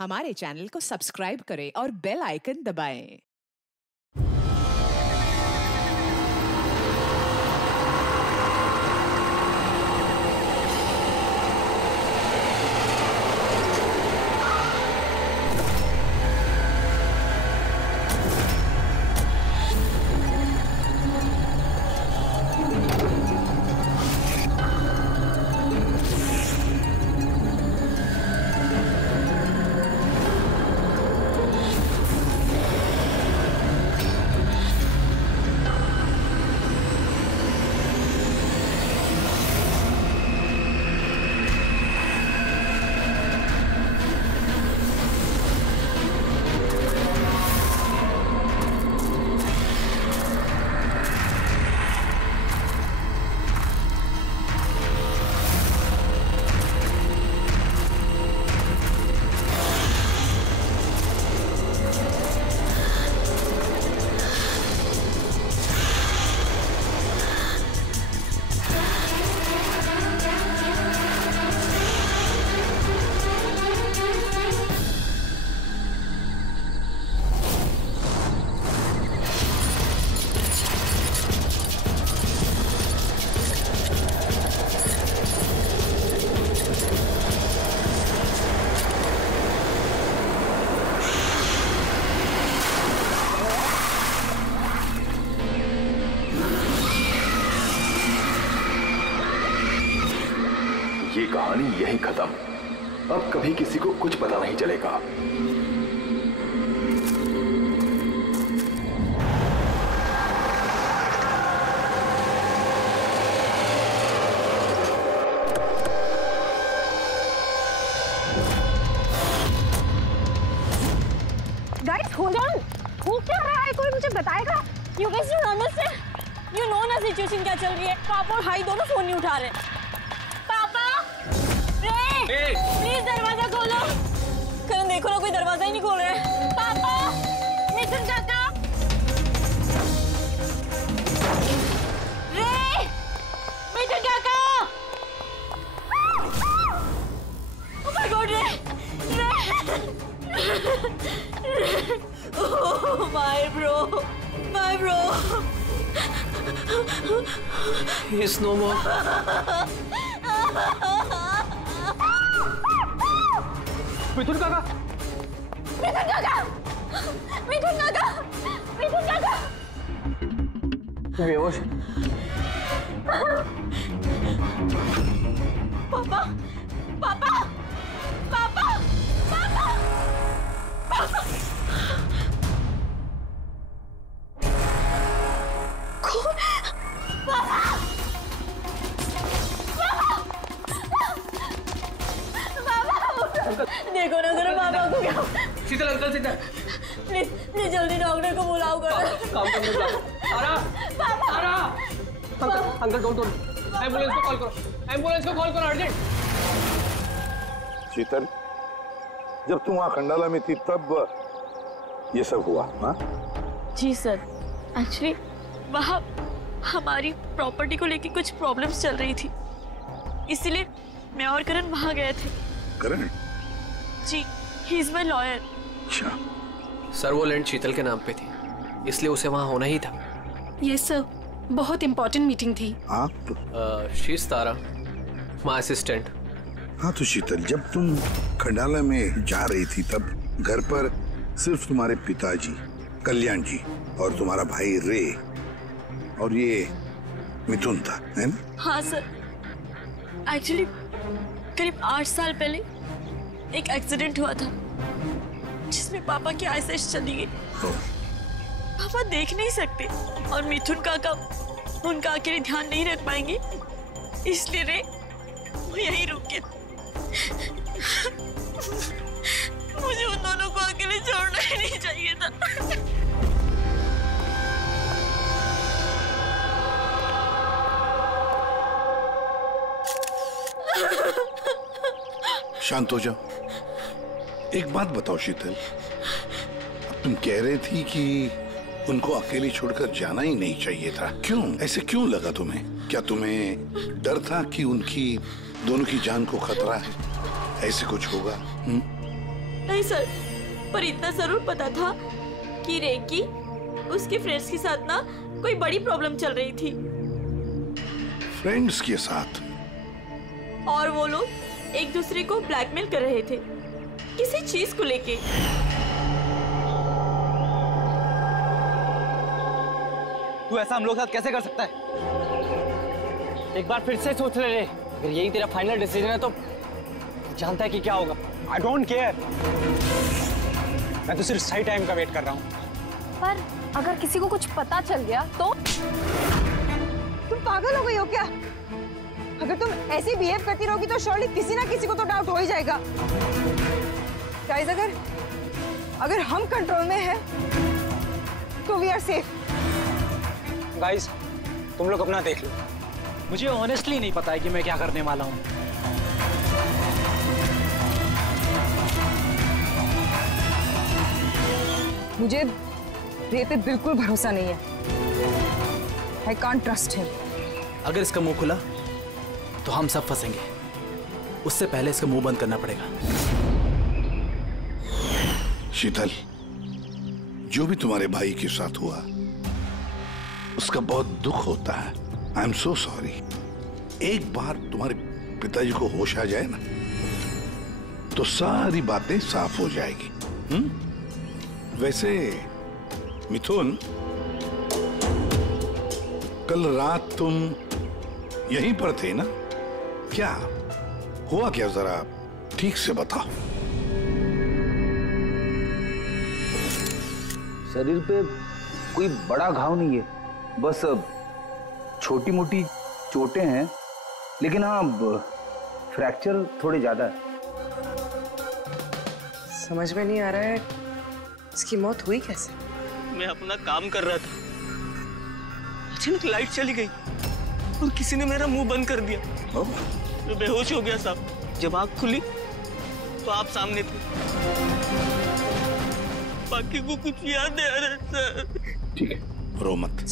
हमारे चैनल को सब्सक्राइब करें और बेल आइकन दबाएं। ये कहानी यहीं खत्म। अब कभी किसी को कुछ पता नहीं चलेगा। गाइस होल्ड ऑन, हो क्या रहा है? कोई मुझे बताएगा? You guys don't understand. You know ना सिचुएशन क्या चल रही है। पापा और भाई दोनों फोन नहीं उठा रहे। प्लीज दरवाजा खोलो। करण देखो ना, कोई दरवाजा ही नहीं खोल रहा है। पापा, मिथुन काका, रे, मिथुन काका। Oh my God, रे, oh my bro, He's no more. मिथुन काका, मिथुन काका, मिथुन काका, मिथुन काका। बेहोश। पापा, पापा, पापा, पापा, पापा। कौन? पापा, देखो ना जरा पापा को क्या। शीतल अंकल, शीतल प्लीज जल्दी डॉक्टर को बुलाओ करो। काम करने जाओ। आरा, पापा, आरा। अंकल डोंट एम्बुलेंस को कॉल करो, एम्बुलेंस को कॉल करो अर्जेंट। शीतल, जब तुम वहाँ खंडाला में थी तब ये सब हुआ? हाँ जी सर, एक्चुअली वहाँ हमारी प्रॉपर्टी को लेके कुछ प्रॉब्लम्स चल रही थी, इसीलिए मैं और करण वहाँ गए थे। करण? जी, ही इज माय लॉयर। अच्छा सर, वो लैंड शीतल के नाम पे थी, इसलिए उसे वहाँ होना ही था। यस सर, बहुत इंपॉर्टेंट मीटिंग थी। आप? She is Tara, my assistant. हाँ तो शीतल, जब तुम खंडाला में जा रही थी तब घर पर सिर्फ तुम्हारे पिताजी कल्याण जी और तुम्हारा भाई रे और ये मिथुन था, है ना? हाँ सर, एक्चुअली करीब 8 साल पहले एक एक्सीडेंट हुआ था जिसमें पापा की आईसाइट चली गई। पापा देख नहीं सकते और मिथुन काका उनका अकेले ध्यान नहीं रख पाएंगे, इसलिए रे वो यहीं रुक गए। मुझे उन दोनों को अकेले छोड़ना ही नहीं चाहिए था। शांत हो जाओ। एक बात बताओ शीतल, अब तुम कह रही थी कि उनको अकेले छोड़कर जाना ही नहीं चाहिए था, क्यों? ऐसे क्यों लगा तुम्हें? क्या तुम्हें डर था कि उनकी दोनों की जान को खतरा है, ऐसे कुछ होगा? नहीं सर, पर इतना जरूर पता था कि रे की उसके फ्रेंड्स के साथ ना कोई बड़ी प्रॉब्लम चल रही थी। फ्रेंड्स के साथ? और वो लोग एक दूसरे को ब्लैकमेल कर रहे थे किसी चीज को लेके। तू ऐसा हम लोग साथ कैसे कर सकता है? एक बार फिर से सोच ले रे। अगर यही तेरा फाइनल डिसीजन है तो जानता है कि क्या होगा। I don't care। मैं तो सिर्फ सही टाइम का वेट कर रहा हूँ। पर अगर किसी को कुछ पता चल गया तो? तुम पागल हो गई हो क्या? अगर तुम ऐसे बिहेव करती रहोगी तो श्योरली किसी ना किसी को तो डाउट हो ही जाएगा। गाइस, अगर हम कंट्रोल में हैं तो वी आर सेफ। गाइस, तुम लोग अपना देख लो। मुझे ऑनेस्टली नहीं पता है कि मैं क्या करने वाला हूँ। मुझे रे पे बिल्कुल भरोसा नहीं है। I can't trust him। अगर इसका मुंह खुला तो हम सब फंसेंगे। उससे पहले इसका मुंह बंद करना पड़ेगा। शीतल, जो भी तुम्हारे भाई के साथ हुआ उसका बहुत दुख होता है। I am so sorry. एक बार तुम्हारे पिताजी को होश आ जाए ना तो सारी बातें साफ हो जाएगी। वैसे मिथुन, कल रात तुम यहीं पर थे ना? क्या हुआ क्या, जरा ठीक से बताओ। शरीर पे कोई बड़ा घाव नहीं है, बस छोटी मोटी चोटें हैं, लेकिन हाँ फ्रैक्चर थोड़े ज्यादा है। समझ में नहीं आ रहा है इसकी मौत हुई कैसे? मैं अपना काम कर रहा था, अचानक लाइट चली गई और किसी ने मेरा मुंह बंद कर दिया। मैं बेहोश हो गया साहब। जब आँख खुली तो आप सामने थे। बाकी को कुछ याद नहीं आ रहा सर। ठीक है, रो मत।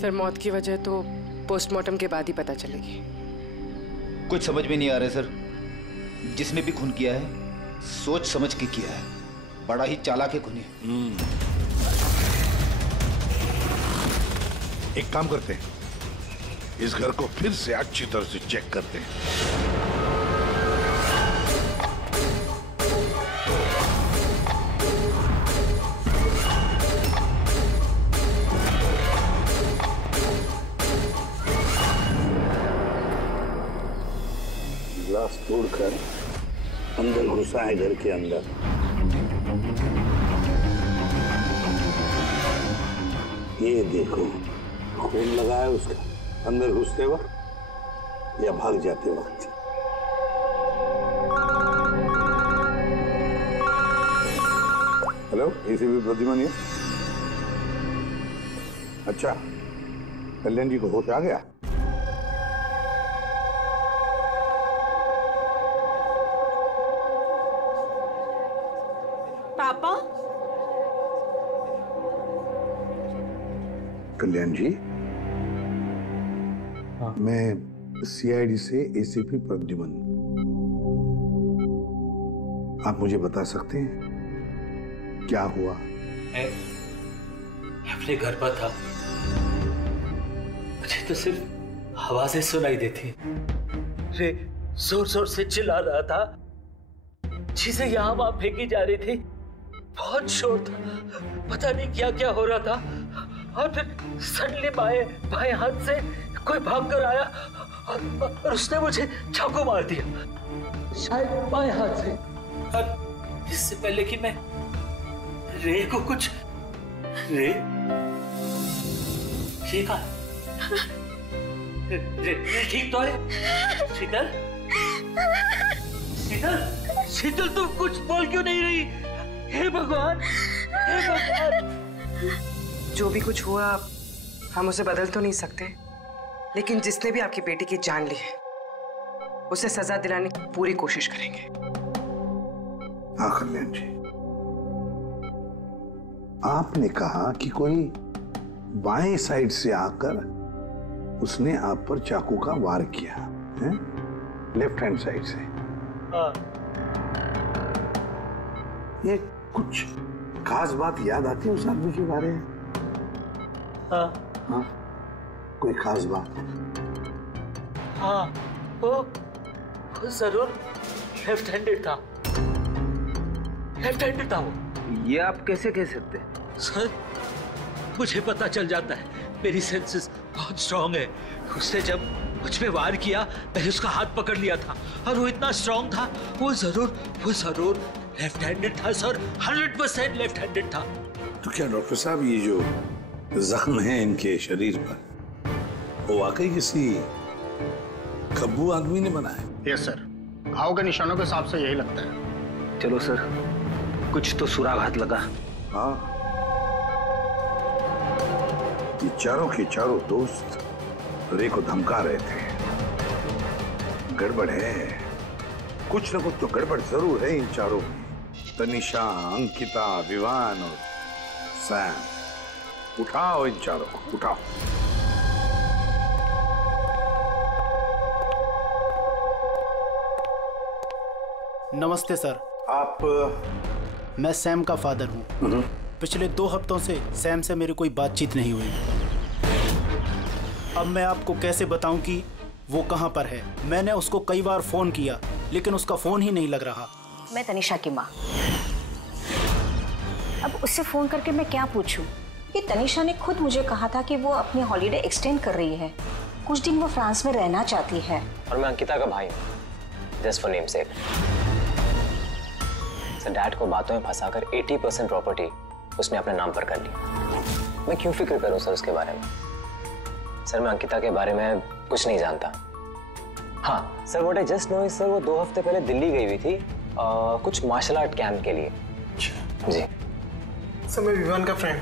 सर, मौत की वजह तो पोस्टमार्टम के बाद ही पता चलेगी। कुछ समझ में नहीं आ रहा है सर। जिसने भी खून किया है सोच समझ के किया है। बड़ा ही चालाक है खूनी। एक काम करते हैं, इस घर को फिर से अच्छी तरह से चेक करते हैं। ग्लास तोड़कर अंदर घुसा है घर के अंदर। ये देखो, खून लगा है उसका अंदर घुसते वक्त या भाग जाते वक्त। हेलो, एसीपी प्रद्युमन है। अच्छा, कल्याण जी को होश आ गया? पापा? कल्याण जी, मैं सीआईडी से एसीपी प्रद्युमन। आप मुझे बता सकते हैं क्या हुआ? मैं अपने घर पर था, मुझे तो सिर्फ आवाजें सुनाई देती। रे जोर जोर से चिल्ला रहा था, चीजें यहाँ वहां फेंकी जा रही थी, बहुत शोर था, पता नहीं क्या क्या हो रहा था। और फिर सडनली बाएं हाथ से कोई भागकर आया और उसने मुझे चाकू मार दिया, शायद बाएं हाथ से। और इससे पहले कि मैं रे को कुछ रे ठीक है? रे ठीक तो है? शीतल, शीतल, शीतल, तुम कुछ बोल क्यों नहीं रही? हे भगवान, हे भगवान। जो भी कुछ हुआ हम उसे बदल तो नहीं सकते, लेकिन जिसने भी आपकी बेटी की जान ली है उसे सजा दिलाने की पूरी कोशिश करेंगे। हाँ कल्याण जी, आपने कहा कि कोई बाएं साइड से आकर उसने आप पर चाकू का वार किया है, लेफ्ट हैंड साइड से। हाँ। ये कुछ खास बात याद आती है उस आदमी के बारे में? हाँ। हाँ, कोई खास बात? हाँ, वो जरूर लेफ्ट हैंडेड था। लेफ्ट हैंडेड था वो। ये आप कैसे कह सकते? सर, मुझे पता चल जाता है, मेरी सेंसेस बहुत स्ट्रांग है। उसने जब मुझ पे वार किया, मैंने उसका हाथ पकड़ लिया था और वो इतना स्ट्रांग था, वो जरूर लेफ्ट हैंडेड था सर, 100% लेफ्ट हैंडेड था। तो क्या डॉक्टर साहब, ये जो जख्म है इनके शरीर पर, वो वाकई किसी खब्बू आदमी ने बनाया? यस सर, घाव के निशानों के हिसाब से यही लगता है। चलो सर, कुछ तो सुराग हाथ लगा। हाँ, ये चारों के चारों दोस्त रे को धमका रहे थे। गड़बड़ है, कुछ न कुछ तो गड़बड़ जरूर है इन चारों में। तनिषा, अंकिता, विवान और सैम। उठाओ इन चारों को, उठाओ। नमस्ते सर। आप? मैं सैम का फादर हूँ। पिछले 2 हफ्तों से सैम से मेरी कोई बातचीत नहीं हुई। अब मैं आपको कैसे बताऊं कि वो कहाँ पर है। मैंने उसको कई बार फोन किया, लेकिन उसका फोन ही नहीं लग रहा। मैं तनिषा की माँ। अब उससे फोन करके मैं क्या पूछूं? कि तनिषा ने खुद मुझे कहा था कि वो अपनी हॉलीडे एक्सटेंड कर रही है, कुछ दिन वो फ्रांस में रहना चाहती है। और मैं अंकिता का भाई हूँ, just for name sec. Sir, dad को बातों में फंसाकर 80% प्रॉपर्टी उसने अपने नाम पर कर ली। मैं क्यों फिक्र करूं सर उसके बारे में? सर, मैं अंकिता के बारे में कुछ नहीं जानता। हाँ sir, what I just know is sir, वो 2 हफ्ते पहले दिल्ली गई हुई थी कुछ मार्शल आर्ट कैंप के लिए। जी सर, मैं विवान का फ्रेंड।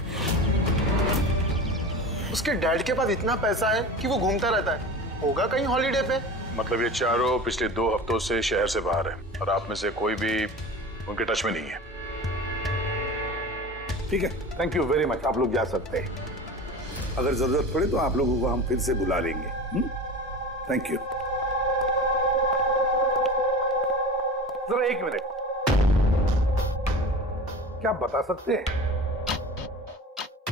उसके डैड के पास इतना पैसा है कि वो घूमता रहता है। होगा कहीं हॉलीडे पे। मतलब ये चारों पिछले 2 हफ्तों से शहर से बाहर है और आप में से कोई भी उनके टच में नहीं है। ठीक है, थैंक यू वेरी मच। आप लोग जा सकते हैं। अगर जरूरत पड़े तो आप लोगों को हम फिर से बुला लेंगे। Thank you. जरा 1 मिनट, क्या आप बता सकते हैं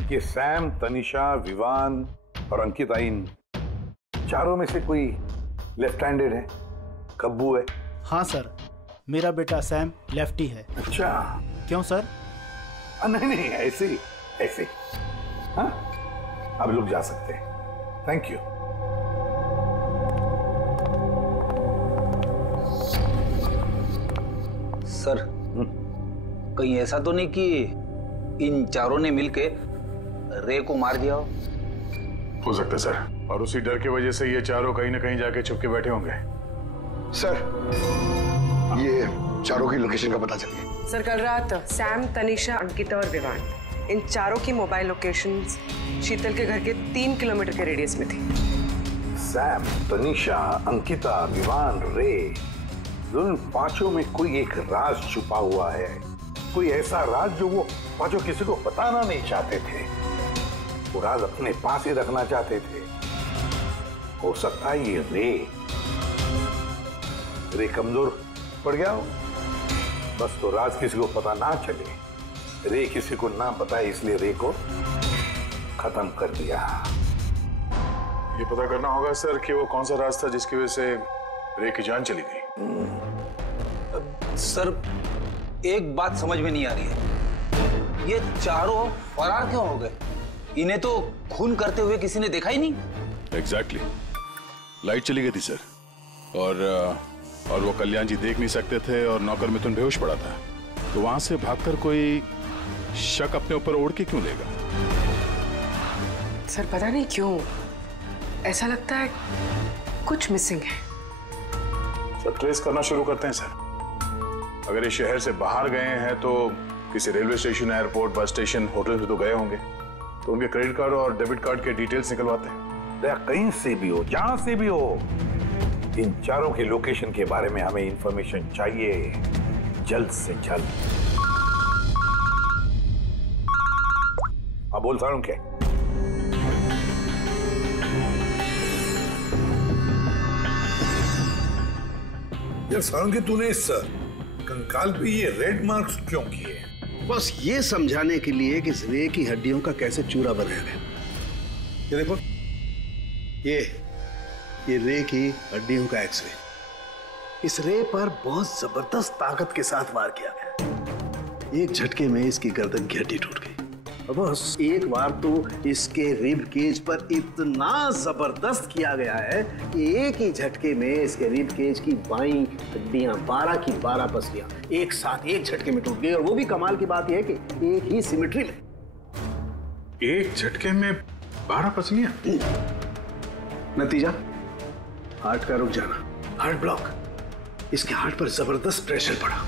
कि सैम, तनिषा, विवान और अंकिता, इन चारों में से कोई लेफ्ट हैंडेड है, खब्बू है? हाँ सर, मेरा बेटा सैम लेफ्टी है। अच्छा। क्यों सर? नहीं, ऐसे ही, ऐसे ही। हाँ, आप लोग जा सकते हैं। Thank you. सर, कहीं ऐसा तो नहीं कि इन चारों ने मिलके रे को मार दिया हो सकता है सर, और उसी डर की वजह से ये चारों कहीं ना कहीं जाके छुप के बैठे होंगे। सर, ये चारों की लोकेशन का पता चल गया। सर, कल रात सैम, तनिषा, अंकिता और विवान, इन चारों की मोबाइल लोकेशंस शीतल के घर के 3 किलोमीटर के रेडियस में थी। सैम, तनिषा, अंकिता, विवान, रे, उन पांचों में कोई एक राज छुपा हुआ है। कोई ऐसा राज जो वो पांचों किसी को बताना नहीं चाहते थे। वो राज अपने पास ही रखना चाहते थे। हो सकता है ये रे कमजोर पड़ गया हो, बस तो राज किसी को पता ना चले। रे किसी को ना बताए, इसलिए रे को खत्म कर दिया। ये पता करना होगा सर कि वो कौन सा राज था जिसकी वजह से रे की जान चली गई। सर, एक बात समझ में नहीं आ रही है, ये चारों फरार क्यों हो गए? इन्हें तो खून करते हुए किसी ने देखा ही नहीं। एग्जैक्टली, लाइट चली गई थी सर, और वो कल्याण जी देख नहीं सकते थे और नौकर मिथुन बेहोश पड़ा था, तो वहां से भागकर कोई शक अपने ऊपर ओढ़ के क्यों लेगा? सर, पता नहीं क्यों ऐसा लगता है कुछ मिसिंग है। सर, ट्रेस करना शुरू करते हैं सर। अगर ये शहर से बाहर गए हैं तो किसी railway station, airport, bus station, hotel में तो गए होंगे, तो उनके क्रेडिट कार्ड और डेबिट कार्ड के डिटेल्स निकलवाते हैं। कहीं से भी हो, जहां से भी हो, इन चारों के लोकेशन के बारे में हमें इंफॉर्मेशन चाहिए, जल्द से जल्द। अब बोल सारूं क्या? यार सारंगी, तूने इस कंकाल पे ये रेड मार्क्स क्यों किए? बस ये समझाने के लिए कि इस रे की हड्डियों का कैसे चूरा बनाया गया। ये देखो, ये रे की हड्डियों का एक्सरे। इस रे पर बहुत जबरदस्त ताकत के साथ वार किया गया। एक झटके में इसकी गर्दन की हड्डी टूट गई। बस एक बार तो इसके रिब केज पर इतना जबरदस्त किया गया है कि एक ही झटके में इसके रिब केज की बाईं हड्डियां 12 की 12 पसलियां एक साथ एक झटके में टूट गई। और वो भी कमाल की बात यह है कि एक ही सिमेट्री में। एक झटके में 12 पसलियां? नतीजा हार्ट का रुक जाना, हार्ट ब्लॉक। इसके हार्ट पर जबरदस्त प्रेशर पड़ा।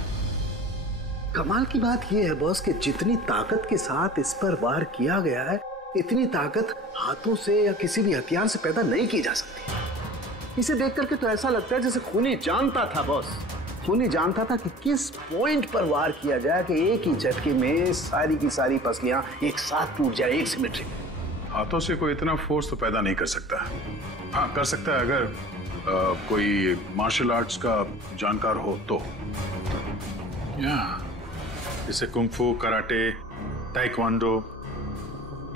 कमाल की बात यह है बॉस कि जितनी ताकत के साथ इस पर वार किया गया है, इतनी ताकत हाथों से या किसी भी हथियार से पैदा नहीं की जा सकती। इसे देख करके तो ऐसा लगता है जैसे खूनी जानता था बॉस। खूनी जानता था कि किस पॉइंट पर वार किया जाए कि एक ही झटके में सारी की सारी पसलियां एक साथ टूट जाए एक सिमेट्री में। हाथों से कोई इतना फोर्स तो पैदा नहीं कर सकता। हाँ, कर सकता है अगर कोई मार्शल आर्ट्स का जानकार हो तो। जैसे कुंग-फू, कराटे, ताइक्वांडो,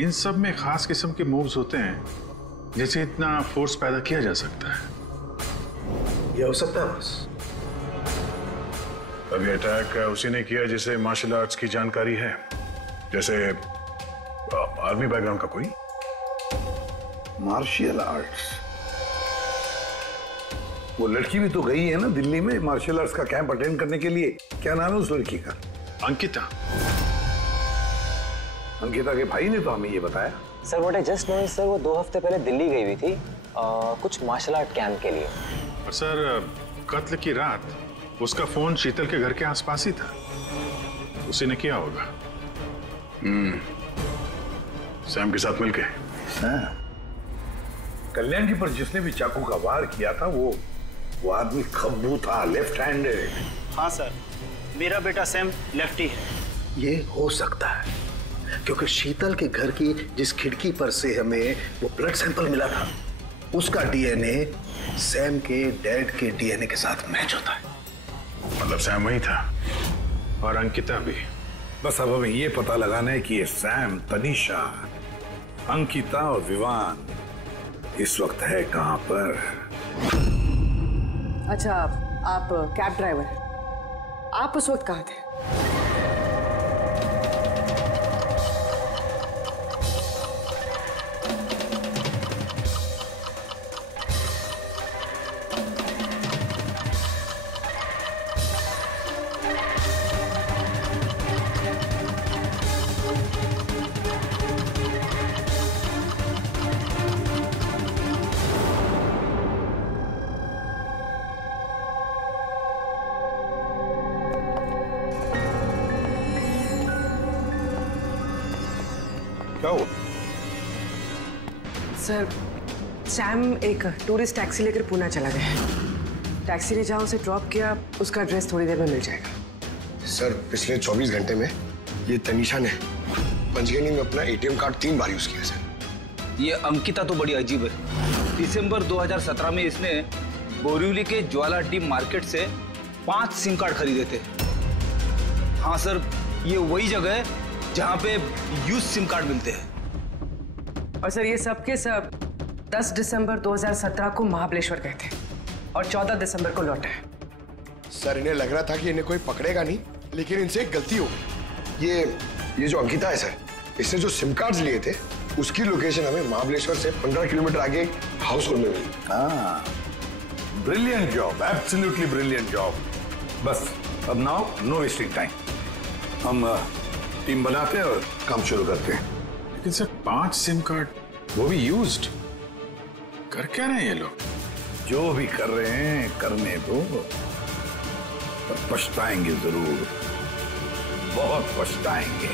इन सब में खास किस्म के मूव्स होते हैं जैसे इतना फोर्स पैदा किया जा सकता है। ये हो सकता है बस। अभी अटैक उसी ने किया जिसे मार्शल आर्ट्स की जानकारी है, जैसे आर्मी बैकग्राउंड का कोई। Martial arts? वो लड़की भी तो गई है ना दिल्ली में मार्शल आर्ट्स का कैंप अटेंड करने के लिए। क्या नाम है उस लड़की का? अंकिता। अंकिता के भाई ने तो हमें ये बताया। Sir what I just know sir, वो 2 हफ्ते पहले दिल्ली गई हुई थी कुछ मार्शल आर्ट कैंप के लिए। और सर कत्ल की रात उसका फोन शीतल के घर के आसपास ही था। उसी ने किया होगा। सैम के साथ मिलके। कल्याण की पर जिसने भी चाकू का वार किया था वो आदमी खब्बू था, लेफ्ट हैंडेड। हाँ सर, मेरा बेटा सैम लेफ्टी है। ये हो सकता है क्योंकि शीतल के घर की जिस खिड़की पर से हमें वो ब्लड सैंपल मिला था उसका डीएनए सैम के डैड के डीएनए के साथ मैच होता है। मतलब सैम वही था और अंकिता भी। बस अब हमें ये पता लगाना है कि ये सैम, तनीषा, अंकिता और विवान इस वक्त है कहां पर। अच्छा, आप कैब ड्राइवर हैं, आप उस वक्त कहाँ थे? क्या हुआ? सर, सैम एक टूरिस्ट टैक्सी लेकर पूना चला गया। टैक्सी ने जहाँ उसे ड्रॉप किया उसका एड्रेस थोड़ी देर में मिल जाएगा। सर, पिछले 24 घंटे में ये तनीषा ने पंचगनी में अपना एटीएम कार्ड 3 बार यूज किया सर। ये अंकिता तो बड़ी अजीब है। दिसंबर 2017 में इसने बोरिवली के ज्वाला डी मार्केट से 5 सिम कार्ड खरीदे थे। हाँ सर, ये वही जगह है जहाँ पे यूज सिम कार्ड मिलते हैं। और सर, ये सब के सब 10 दिसंबर 2017 को महाबलेश्वर गए थे और 14 दिसंबर को लौटे। सर, इन्हें लग रहा था कि इन्हें कोई पकड़ेगा नहीं, लेकिन इनसे एक गलती हो गई। ये जो अंकिता है सर, इसने जो सिम कार्ड्स लिए थे उसकी लोकेशन हमें महाबलेश्वर से 15 किलोमीटर आगे हाउस होल्ड में मिली। हाँ, brilliant job, absolutely brilliant job. बस अब नाउ नो वेस्टिंग टाइम, हम टीम बनाते हैं और काम शुरू करते हैं। लेकिन सर 5 सिम कार्ड, वो भी यूज्ड, कर क्या रहे हैं ये लोग? जो भी कर रहे हैं करने दो, पर पछताएंगे जरूर, बहुत पछताएंगे।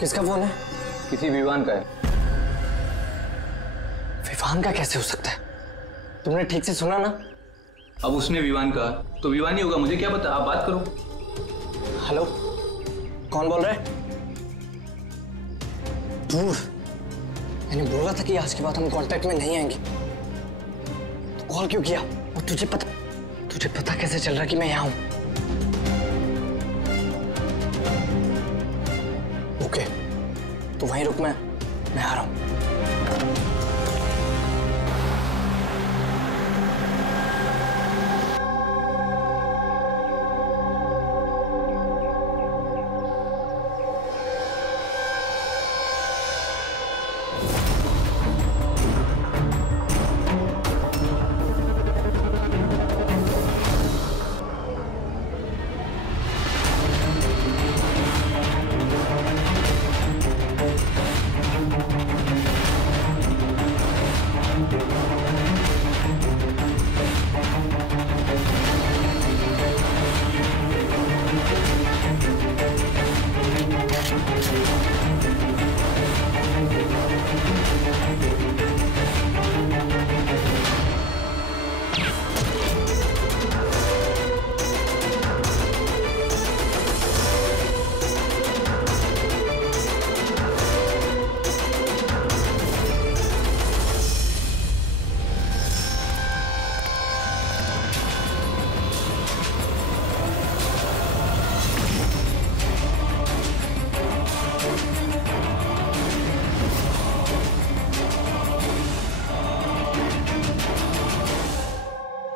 किसका फोन है? किसी विवान का है। विवान का कैसे हो सकता है? तुमने ठीक से सुना ना? अब उसने विवान कहा तो विवान ही होगा, मुझे क्या पता, आप बात करो। हेलो कौन बोल रहा है? दूर? मैंने बोला था कि आज के बाद हम कांटेक्ट में नहीं आएंगे, तो कॉल क्यों किया? और तुझे पता कैसे चल रहा कि मैं यहाँ हूँ? ओके, तो वहीं रुक, मैं आ रहा हूँ।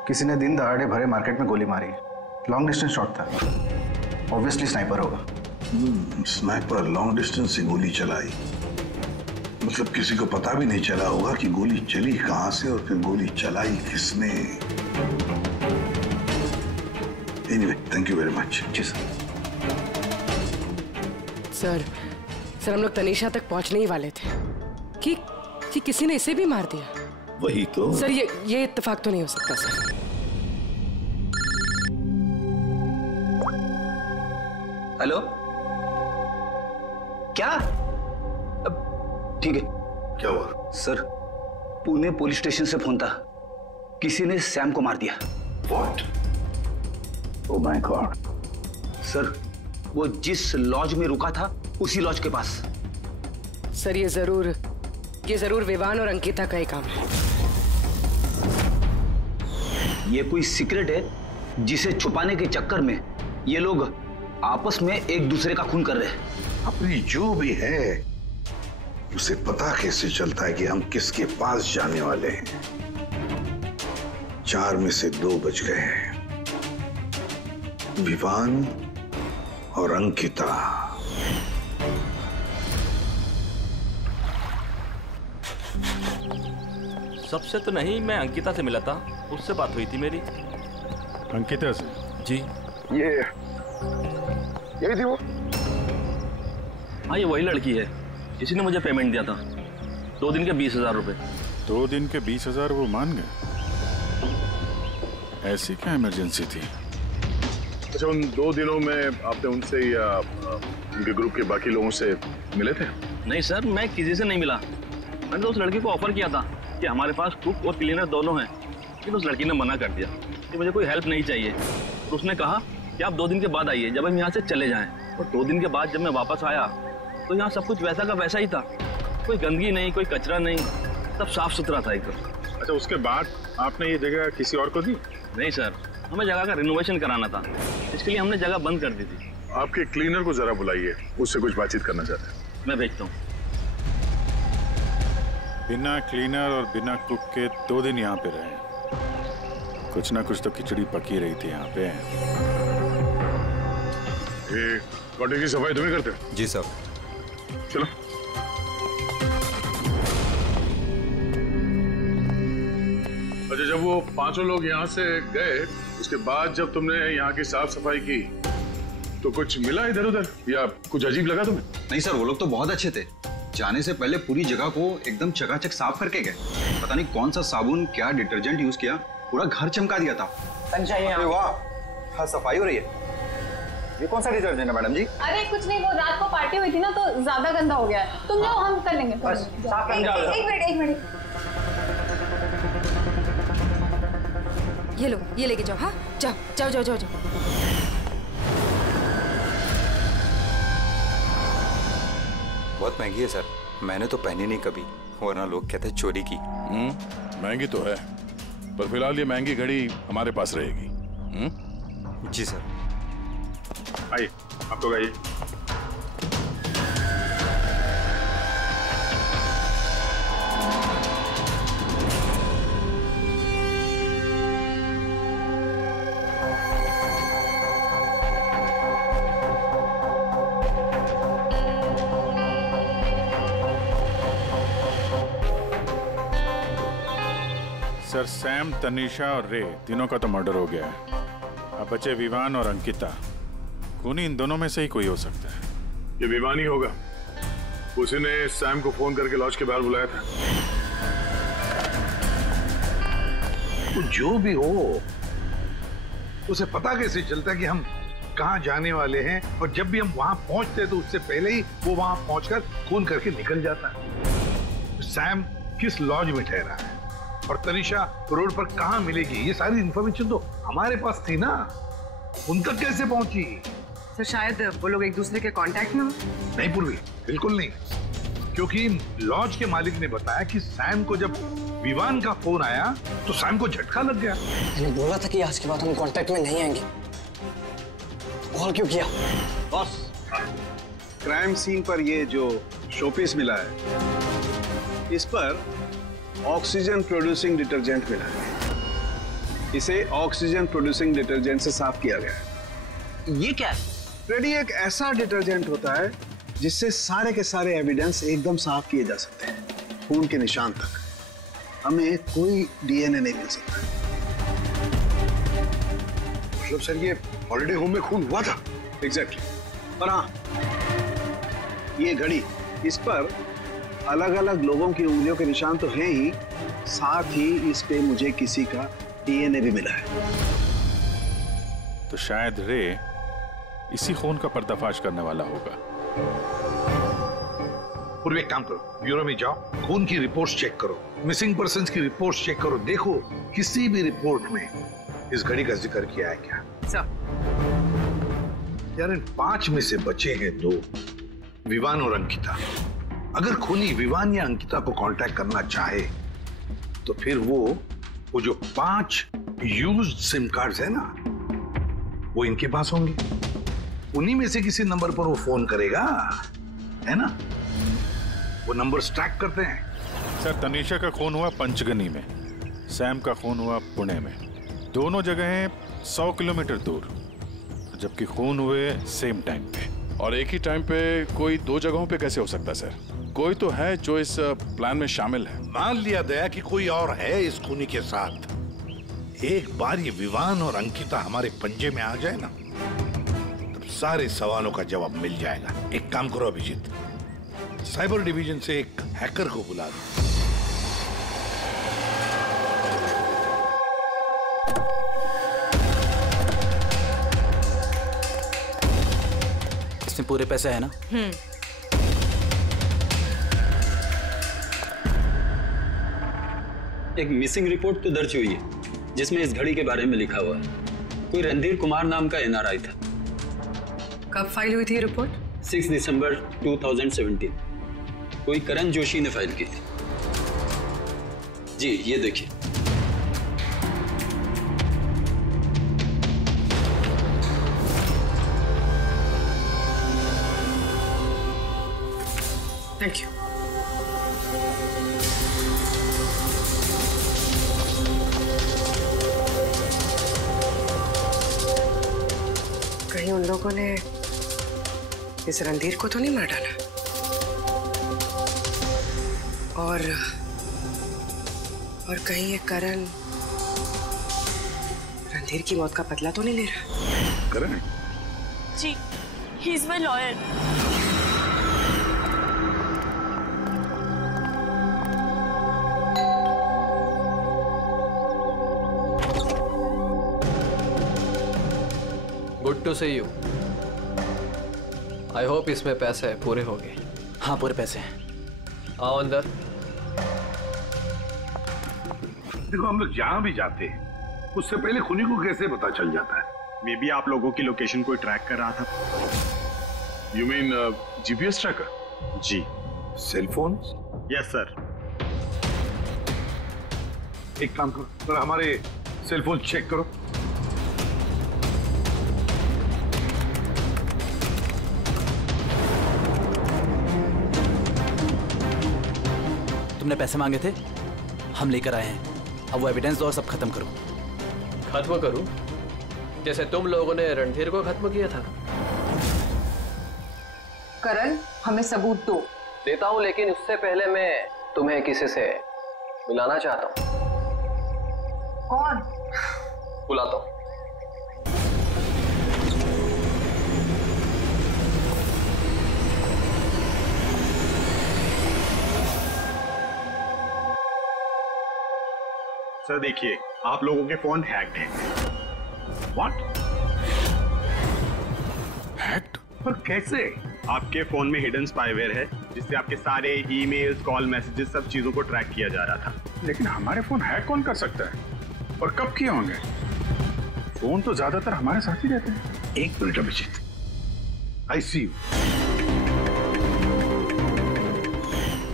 किसी ने दिन दहाड़े भरे मार्केट में गोली मारी है। लॉन्ग डिस्टेंस शॉट था, ऑब्वियसली स्नाइपर होगा। स्नाइपर लॉन्ग डिस्टेंस से गोली चलाई, मतलब किसी को पता भी नहीं चला होगा कि गोली चली कहां से और फिर गोली चलाई किसने। Anyway, thank you very much. जी सर। सर हम लोग तनीषा तक पहुंचने ही वाले थे कि किसी ने इसे भी मार दिया। वही तो सर, ये इत्तेफाक तो नहीं हो सकता सर। हेलो, क्या? ठीक है। क्या हुआ? सर, पुणे पुलिस स्टेशन से फोन था, किसी ने सैम को मार दिया। What? Oh my God. Sir, वो जिस लॉज में रुका था उसी लॉज के पास। सर, ये जरूर विवान और अंकिता का ही काम है। ये कोई सीक्रेट है जिसे छुपाने के चक्कर में ये लोग आपस में एक दूसरे का खून कर रहे हैं। अपनी जो भी है उसे पता कैसे चलता है कि हम किसके पास जाने वाले हैं? 4 में से 2 बज गए हैं, विवान और अंकिता। सबसे तो नहीं, मैं अंकिता से मिला था, उससे बात हुई थी मेरी। अंकिता से? जी। यही थी वो? हाँ, ये वही लड़की है, इसी ने मुझे पेमेंट दिया था, 2 दिन के 20,000 रुपए। 2 दिन के 20,000 वो मान गए? ऐसी क्या इमरजेंसी थी? अच्छा, उन 2 दिनों में आपने उनसे या उनके ग्रुप के बाकी लोगों से मिले थे? नहीं सर, मैं किसी से नहीं मिला। मैंने तो उस लड़की को ऑफर किया था कि हमारे पास कुक और क्लीनर दोनों हैं, लेकिन उस लड़की ने मना कर दिया कि मुझे कोई हेल्प नहीं चाहिए। तो उसने कहा कि आप 2 दिन के बाद आइए, जब हम यहाँ से चले जाएं। और 2 दिन के बाद जब मैं वापस आया तो यहाँ सब कुछ वैसा का वैसा ही था, कोई गंदगी नहीं, कोई कचरा नहीं, सब साफ सुथरा था एकदम। अच्छा, उसके बाद आपने ये जगह किसी और को दी? नहीं सर, हमें जगह का रिनोवेशन कराना था, इसके लिए हमने जगह बंद कर दी थी। आपके क्लीनर को जरा बुलाइए, उससे कुछ बातचीत करना चाहते हैं। मैं भेजता हूँ। बिना क्लीनर और बिना कुक के 2 दिन यहाँ पे रहे, कुछ ना कुछ तो खिचड़ी पकी रही थी यहाँ पे। ये कॉटेज की सफाई तुम्हें करते हो? जी सर। चलो। अच्छा, जब वो 5 लोग यहाँ से गए, उसके बाद जब तुमने यहाँ की साफ सफाई की तो कुछ मिला इधर उधर या कुछ अजीब लगा तुम्हें? नहीं सर, वो लोग तो बहुत अच्छे थे, जाने से पहले पूरी जगह को एकदम चकाचक साफ करके गए। पता नहीं कौन सा साबुन, क्या डिटर्जेंट यूज किया, पूरा घर चमका दिया था। वाह, हाँ, सफाई हो रही है। ये कौन सा डिटर्जेंट है मैडम जी? अरे कुछ नहीं, वो रात को पार्टी हुई थी ना तो ज्यादा गंदा हो गया है। तुम जाओ, हम कर लेंगे। बस साफ कर जाओ। एक मिनट। ये लो, ये लेके जाओ। हाँ, जाओ। बहुत महंगी है सर, मैंने तो पहनी नहीं कभी, वरना लोग कहते हैं चोरी की। महंगी तो है, पर फिलहाल ये महंगी घड़ी हमारे पास रहेगी। जी सर। आइए, आप लोग आइए। सर, सैम, तनीषा और रे तीनों का तो मर्डर हो गया है। अब बचे विवान और अंकिता। खूनी इन दोनों में से ही कोई हो सकता है। ये विवान ही होगा, उसी ने सैम को फोन करके लॉज के बाहर बुलाया था। तो जो भी हो, उसे पता कैसे चलता कि हम कहाँ जाने वाले हैं, और जब भी हम वहां पहुंचते तो उससे पहले ही वो वहां पहुंचकर फोन करके निकल जाता है। सैम किस लॉज में ठहरा है और तनीषा रोड पर कहां मिलेगी, ये सारी इंफॉर्मेशन तो हमारे पास थी ना, उन तक कैसे पहुंची? सर शायद वो लोग एक दूसरे के कांटेक्ट में हो। नहीं पूर्वी, बिल्कुल नहीं, क्योंकि लॉज के मालिक ने बताया कि सैम को जब विवान का फोन आया तो सैम को झटका लग गया। मैंने बोला था कि आज के बाद हम कांटेक्ट में नहीं आएंगे, तो कॉल क्यों किया? बॉस, क्राइम सीन पर ये जो शोपीस मिला है, इस पर ऑक्सीजन प्रोड्यूसिंग डिटर्जेंट मिला है। इसे ऑक्सीजन प्रोड्यूसिंग डिटर्जेंट से साफ किया गया है। ये क्या है? फ्रेडी, एक ऐसा डिटर्जेंट होता है जिससे सारे के सारे एविडेंस एकदम साफ किए जा सकते हैं, खून के निशान तक। हमें कोई डीएनए नहीं मिल सकता। मतलब सर ये हॉलिडे होम में खून हुआ था? एग्जैक्टली। और हाँ, ये घड़ी, इस पर अलग अलग लोगों की उंगलियों के निशान तो हैं ही, साथ ही इस पे मुझे किसी का डीएनए भी मिला है। तो शायद रे इसी खून का पर्दाफाश करने वाला होगा। पूर्व एक काम करो, ब्यूरो में जाओ, खून की रिपोर्ट्स चेक करो, मिसिंग पर्संस की रिपोर्ट्स चेक करो, देखो किसी भी रिपोर्ट में इस घड़ी का जिक्र किया है क्या। यार इन 5 में से बचे हैं 2, विवान और अंकिता। अगर खूनी विवान या अंकिता को कांटेक्ट करना चाहे तो फिर वो जो 5 यूज्ड सिम कार्ड्स है ना, वो इनके पास होंगे। उन्हीं में से किसी नंबर पर वो फोन करेगा, है ना? वो नंबर ट्रैक करते हैं। सर, तनीषा का खून हुआ पंचगनी में, सैम का खून हुआ पुणे में। दोनों जगहें 100 किलोमीटर दूर, जबकि खून हुए सेम टाइम पे। और एक ही टाइम पे कोई 2 जगहों पे कैसे हो सकता है सर? कोई तो है जो इस प्लान में शामिल है। मान लिया दया कि कोई और है इस खूनी के साथ। एक बार ये विवान और अंकिता हमारे पंजे में आ जाए ना, तब सारे सवालों का जवाब मिल जाएगा। एक काम करो अभिजीत, साइबर डिवीजन से एक हैकर को बुला दो। इसमें पूरे पैसे है ना? एक मिसिंग रिपोर्ट तो दर्ज हुई है जिसमें इस घड़ी के बारे में लिखा हुआ है। कोई रणधीर कुमार नाम का एनआरआई था। कब फाइल हुई थी ये रिपोर्ट? 6 दिसंबर 2017। कोई करण जोशी ने फाइल की थी। जी ये देखिए। Thank you. कहीं उन लोगों ने इस रणधीर को तो नहीं मार डाला? और कहीं ये करण रणधीर की मौत का बदला तो नहीं ले रहा? करण? जी, he is my lawyer. Good to see you. I hope इसमें पैसे पूरे हो गए। हाँ पूरे पैसे हैं। आओ अंदर। देखो हम लोग जहां भी जाते हैं उससे पहले खूनी को कैसे पता चल जाता है? मे बी आप लोगों की लोकेशन कोई ट्रैक कर रहा था। You mean GPS tracker? जी। Cell phone? Yes sir. एक काम करो, जरा हमारे सेल फोन चेक करो। तुमने पैसे मांगे थे, हम लेकर आए हैं। अब वो एविडेंस दो और सब खत्म करो। खत्म करूं? जैसे तुम लोगों ने रणधीर को खत्म किया था। करण, हमें सबूत दो। देता हूं, लेकिन उससे पहले मैं तुम्हें किसी से मिलाना चाहता हूं। कौन? बुलाता हूं। सर देखिए, आप लोगों के फोन हैक्ड हैं। व्हाट? हैक्ड? पर कैसे? आपके फोन में हिडन स्पाईवेयर है जिससे आपके सारे ईमेल्स, कॉल, मैसेजेस, सब चीजों को ट्रैक किया जा रहा था। लेकिन हमारे फोन हैक कौन कर सकता है और कब किए होंगे? फोन तो ज्यादातर हमारे साथ ही रहते हैं। एक minute Abhijit, I see you.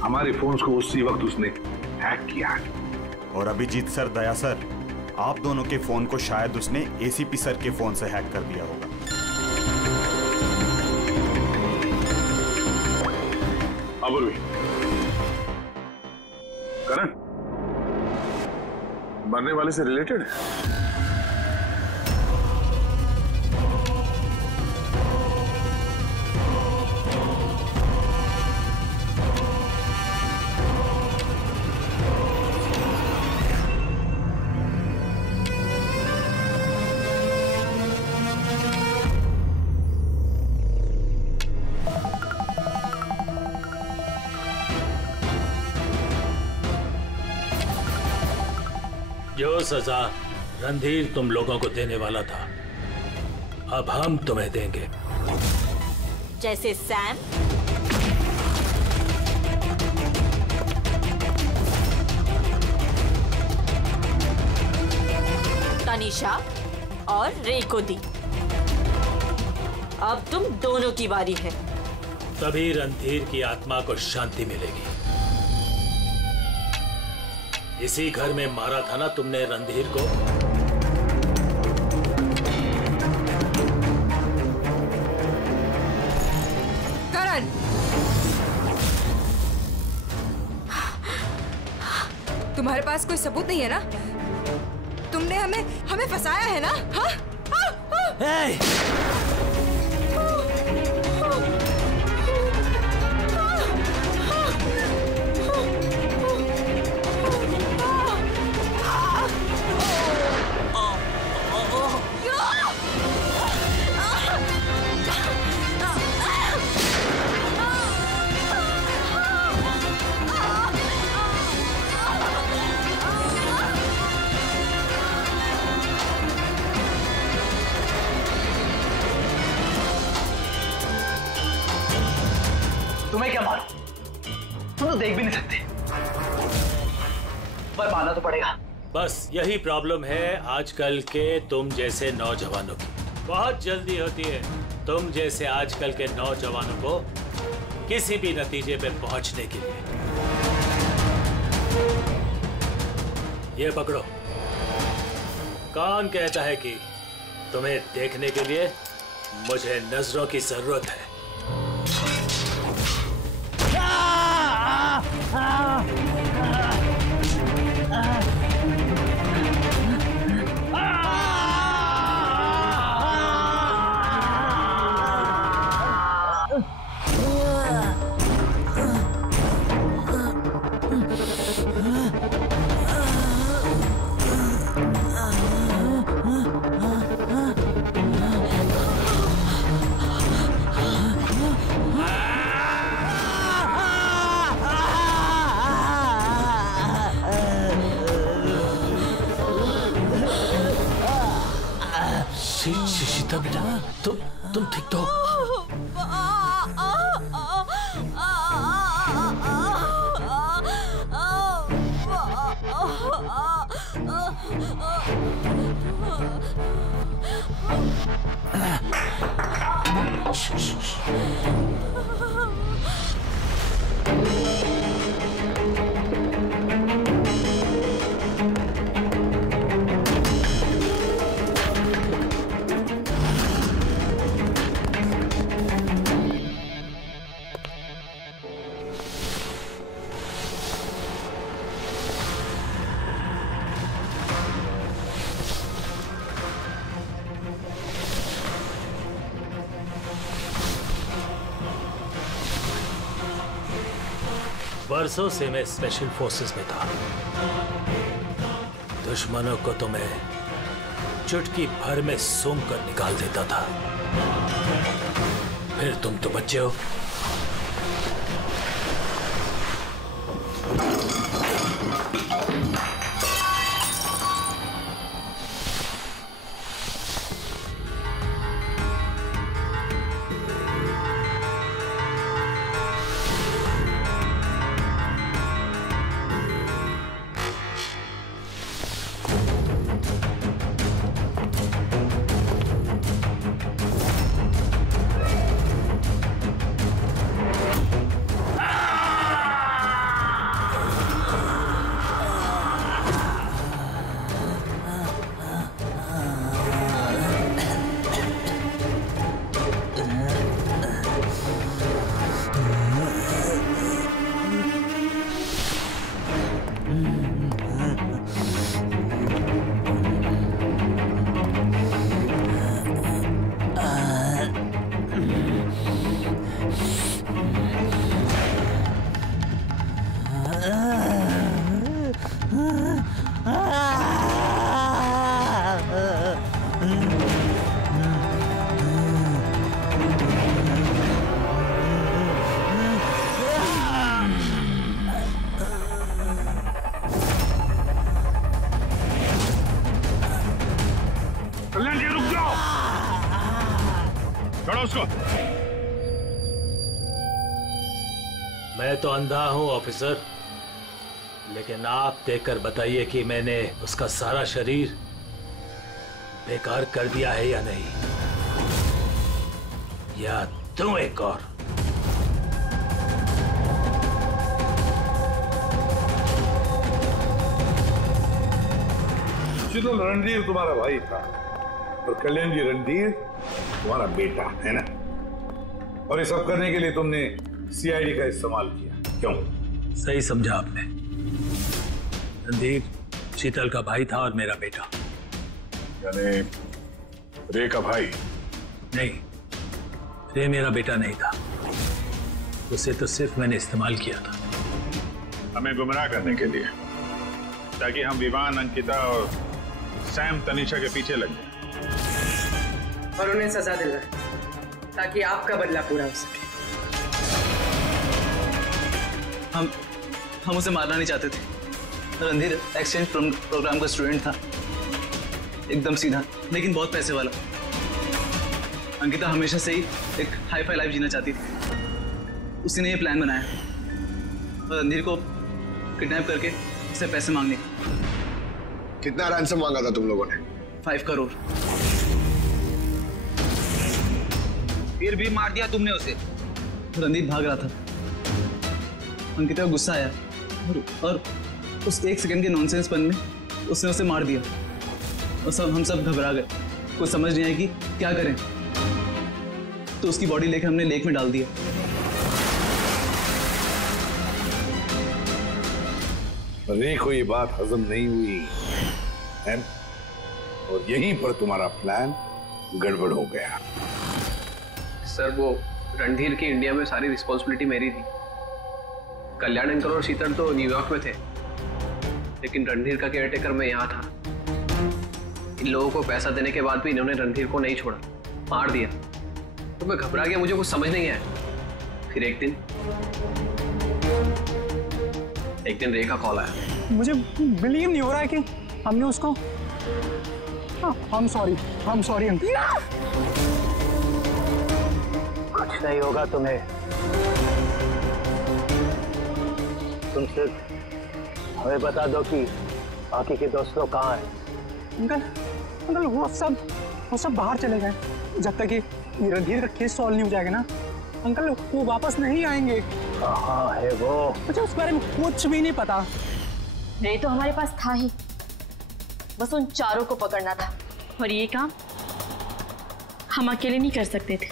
हमारे फोन्स को उसी वक्त उसने हैक किया है। और अभिजीत सर, दया सर, आप दोनों के फोन को शायद उसने एसीपी सर के फोन से हैक कर दिया होगा। अबुल करण मरने वाले से रिलेटेड है? जो सजा रणधीर तुम लोगों को देने वाला था, अब हम तुम्हें देंगे। जैसे सैम, तनिषा और रे को दी। अब तुम दोनों की बारी है। तभी रणधीर की आत्मा को शांति मिलेगी। इसी घर में मारा था ना तुमने रणधीर को? करण, तुम्हारे पास कोई सबूत नहीं है ना? तुमने हमें फंसाया है ना? हाँ? तुम्हें क्या मालूम? तुम तो देख भी नहीं सकते, पर मानना तो पड़ेगा। बस यही प्रॉब्लम है आजकल के तुम जैसे नौजवानों की। बहुत जल्दी होती है तुम जैसे आजकल के नौजवानों को किसी भी नतीजे पे पहुंचने के लिए। ये पकड़ो। कौन कहता है कि तुम्हें देखने के लिए मुझे नजरों की जरूरत है? शीता बेटा, तुम ठीक तो हो? बरसों से मैं स्पेशल फोर्सेस में था। दुश्मनों को तो मैं चुटकी भर में सूंघ कर निकाल देता था। फिर तुम तो बच्चे हो। कल्याण जी रुक जाओ, छोड़ो उसको। मैं तो अंधा हूं ऑफिसर, लेकिन आप देखकर बताइए कि मैंने उसका सारा शरीर बेकार कर दिया है या नहीं, या तुम एक और। शीतल, रणधीर तुम्हारा भाई था और कल्याण जी रणधीर तुम्हारा बेटा है ना। और ये सब करने के लिए तुमने सीआईडी का इस्तेमाल किया, क्यों? सही समझा आपने। रणधीर शीतल का भाई था और मेरा बेटा। यानी रे का भाई? नहीं, रे मेरा बेटा नहीं था। उसे तो सिर्फ मैंने इस्तेमाल किया था हमें गुमराह करने के लिए, ताकि हम विवान, अंकिता और सैम तनीषा के पीछे लग जाए और उन्हें सजा दिलवाए, ताकि आपका बदला पूरा हो सके। हम उसे मारना नहीं चाहते थे। रणधीर एक्सचेंज प्रोग्राम का स्टूडेंट था, एकदम सीधा लेकिन बहुत पैसे वाला। अंकिता हमेशा से ही एक हाई फाई लाइफ जीना चाहती थी। उसी ने ये प्लान बनाया और रणधीर को किडनैप करके उससे पैसे मांगने। कितना रैंसम मांगा था तुम लोगों ने? 5 करोड़। फिर भी मार दिया तुमने उसे। रणधीर भाग रहा था, अंकिता को गुस्सा आया और उस 1 सेकंड के नॉनसेंसपन में उसने उसे मार दिया। और हम सब घबरा गए, कुछ समझ नहीं आई कि क्या करें। तो उसकी बॉडी लेकर हमने लेक में डाल दिया। रे को ये बात हजम नहीं हुई है और यहीं पर तुम्हारा प्लान गड़बड़ हो गया। सर, वो रणधीर की इंडिया में सारी रिस्पॉन्सिबिलिटी मेरी थी। कल्याण अंकल और शीतल तो न्यूयॉर्क में थे, लेकिन रणधीर का केयरटेकर मैं यहाँ था। इन लोगों को पैसा देने के बाद भी इन्होंने रणधीर को नहीं छोड़ा, मार दिया। तो मैं घबरा गया, मुझे कुछ समझ नहीं आया। फिर एक दिन रे का कॉल आया। मुझे बिलीव नहीं हो रहा है कि हमने उसको। I'm sorry uncle. कुछ नहीं होगा तुम्हें। तुम सिर्फ हमें बता दो कि बाकी के दोस्त लोग कहाँ हैं। अंकल वो सब बाहर चले गए। जब तक ये रणधीर का केस सॉल्व नहीं हो जाएगा ना अंकल, वो वापस नहीं आएंगे। कहाँ है वो? मुझे उस बारे में कुछ भी नहीं पता। रे तो हमारे पास था ही, बस उन चारों को पकड़ना था। और ये काम हम अकेले नहीं कर सकते थे।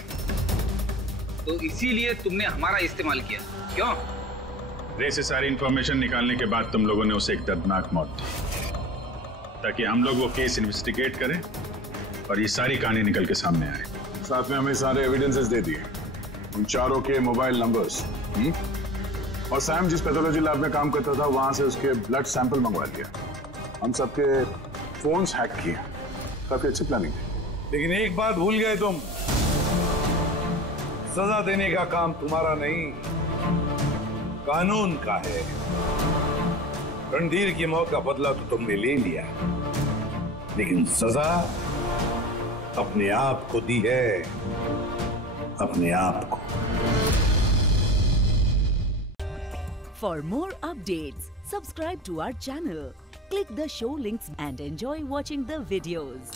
तो इसीलिए तुमने हमारा इस्तेमाल किया, क्यों? रे से सारी इंफॉर्मेशन निकालने के बाद तुम लोगों ने उसे एक दर्दनाक मौत दी, ताकि हम लोग वो केस इन्वेस्टिगेट करें और ये सारी कहानी निकल के सामने आए। साथ में हमें सारे एविडेंसेस दे दिए, उन चारों के मोबाइल नंबर्स। और सैम जिस पैथोलॉजी लैब में काम करता था वहां से उसके ब्लड सैंपल मंगवा लिया। हम सबके फोन्स हैक किए। काफी अच्छी प्लानिंग थी। लेकिन एक बात भूल गए तुम, सजा देने का काम तुम्हारा नहीं, कानून का है। रणधीर की मौत का बदला तो तुमने ले लिया, लेकिन सजा अपने आप को दी है, अपने आप को। For more updates, subscribe to our channel, click the show links and enjoy watching the videos.